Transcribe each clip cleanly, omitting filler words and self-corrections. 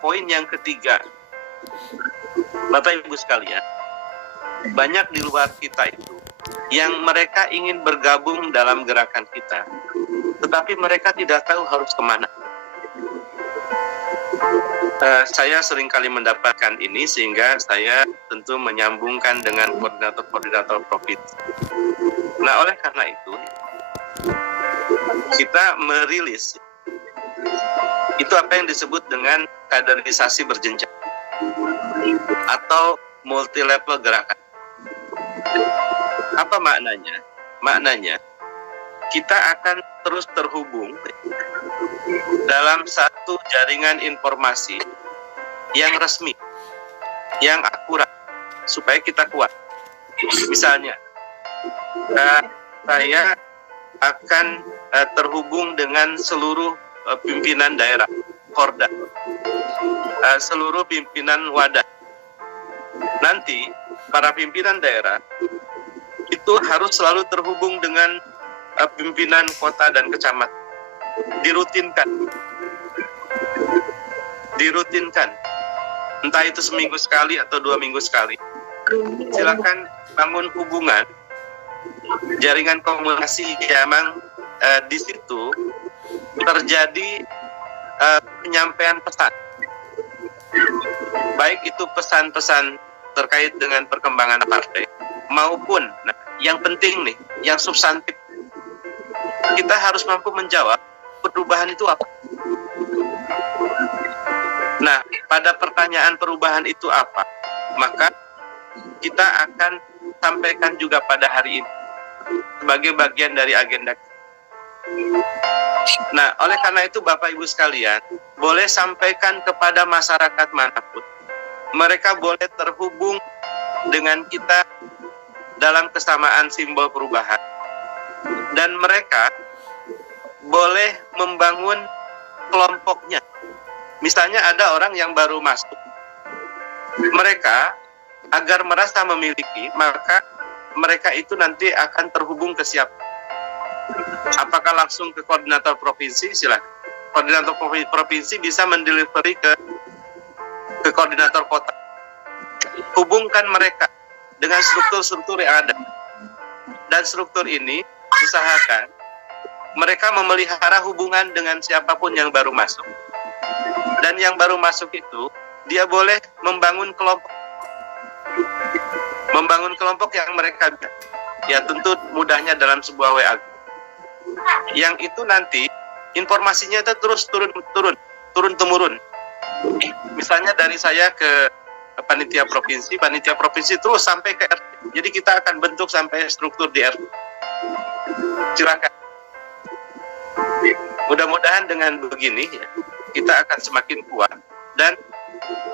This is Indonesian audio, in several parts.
Poin yang ketiga, Bapak Ibu sekalian, banyak di luar kita itu yang mereka ingin bergabung dalam gerakan kita, tetapi mereka tidak tahu harus kemana. Saya seringkali mendapatkan ini, sehingga saya tentu menyambungkan dengan koordinator-koordinator provinsi. Nah, oleh karena itu, kita merilis itu apa yang disebut dengan kaderisasi berjenjang atau multi level gerakan. Apa maknanya? Maknanya kita akan terus terhubung dalam satu jaringan informasi yang resmi, yang akurat, supaya kita kuat. Misalnya, saya akan terhubung dengan seluruh pimpinan daerah, Korda, seluruh pimpinan wadah. Nanti para pimpinan daerah itu harus selalu terhubung dengan pimpinan kota dan kecamatan. Dirutinkan, entah itu seminggu sekali atau 2 minggu sekali. Silakan bangun hubungan, jaringan komunikasi yang memang di situ terjadi penyampaian pesan, baik itu pesan-pesan terkait dengan perkembangan partai maupun, nah, yang penting nih, yang substantif, kita harus mampu menjawab perubahan itu apa. Nah, pada pertanyaan perubahan itu apa, maka kita akan sampaikan juga pada hari ini sebagai bagian dari agenda. Nah, oleh karena itu Bapak Ibu sekalian, boleh sampaikan kepada masyarakat manapun, mereka boleh terhubung dengan kita dalam kesamaan simbol perubahan, dan mereka boleh membangun kelompoknya. Misalnya ada orang yang baru masuk, mereka agar merasa memiliki, maka mereka itu nanti akan terhubung ke siapa? Apakah langsung ke koordinator provinsi? Silakan. Koordinator provinsi bisa mendelivery ke koordinator kota. Hubungkan mereka dengan struktur-struktur yang ada. Dan struktur ini usahakan mereka memelihara hubungan dengan siapapun yang baru masuk. Dan yang baru masuk itu, dia boleh membangun kelompok. Membangun kelompok yang mereka, ya tentu mudahnya dalam sebuah WA. Yang itu nanti informasinya itu terus turun-temurun. Misalnya dari saya ke panitia provinsi terus sampai ke RT. Jadi kita akan bentuk sampai struktur di RT. Silakan. Mudah-mudahan dengan begini ya, kita akan semakin kuat, dan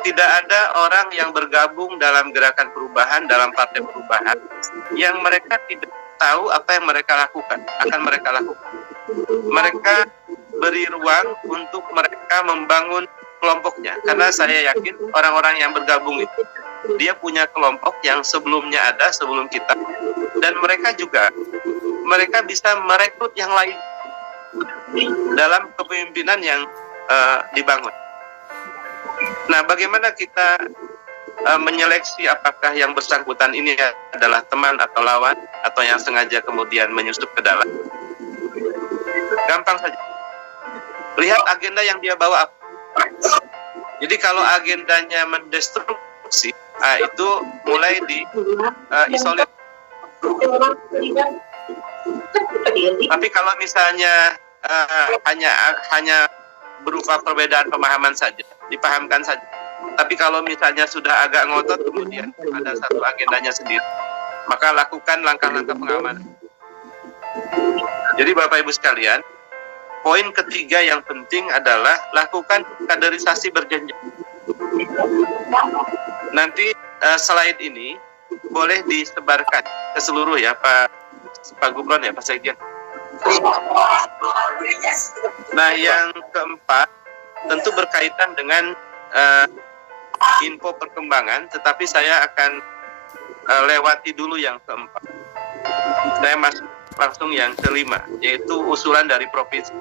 tidak ada orang yang bergabung dalam gerakan perubahan, dalam partai perubahan, yang mereka tidak tahu apa yang mereka lakukan, akan mereka lakukan. Mereka beri ruang untuk mereka membangun kelompoknya, karena saya yakin orang-orang yang bergabung itu, dia punya kelompok yang sebelumnya ada, sebelum kita, dan mereka bisa merekrut yang lain dalam kepemimpinan yang dibangun. Nah, bagaimana kita menyeleksi apakah yang bersangkutan ini adalah teman atau lawan, atau yang sengaja kemudian menyusup ke dalam? Gampang saja. Lihat agenda yang dia bawa apa. Jadi kalau agendanya mendestruksi, itu mulai diisolir. Tapi kalau misalnya hanya berupa perbedaan pemahaman saja, dipahamkan saja. Tapi kalau misalnya sudah agak ngotot, kemudian ada satu agendanya sendiri, maka lakukan langkah-langkah pengamanan. Jadi Bapak Ibu sekalian, poin ketiga yang penting adalah lakukan kaderisasi berjenjang. Nanti slide ini boleh disebarkan ke seluruh ya Pak Gubron ya, Pak Sekjen. Nah, yang keempat tentu berkaitan dengan info perkembangan, tetapi saya akan lewati dulu yang keempat. Saya masuk langsung yang kelima, yaitu usulan dari provinsi.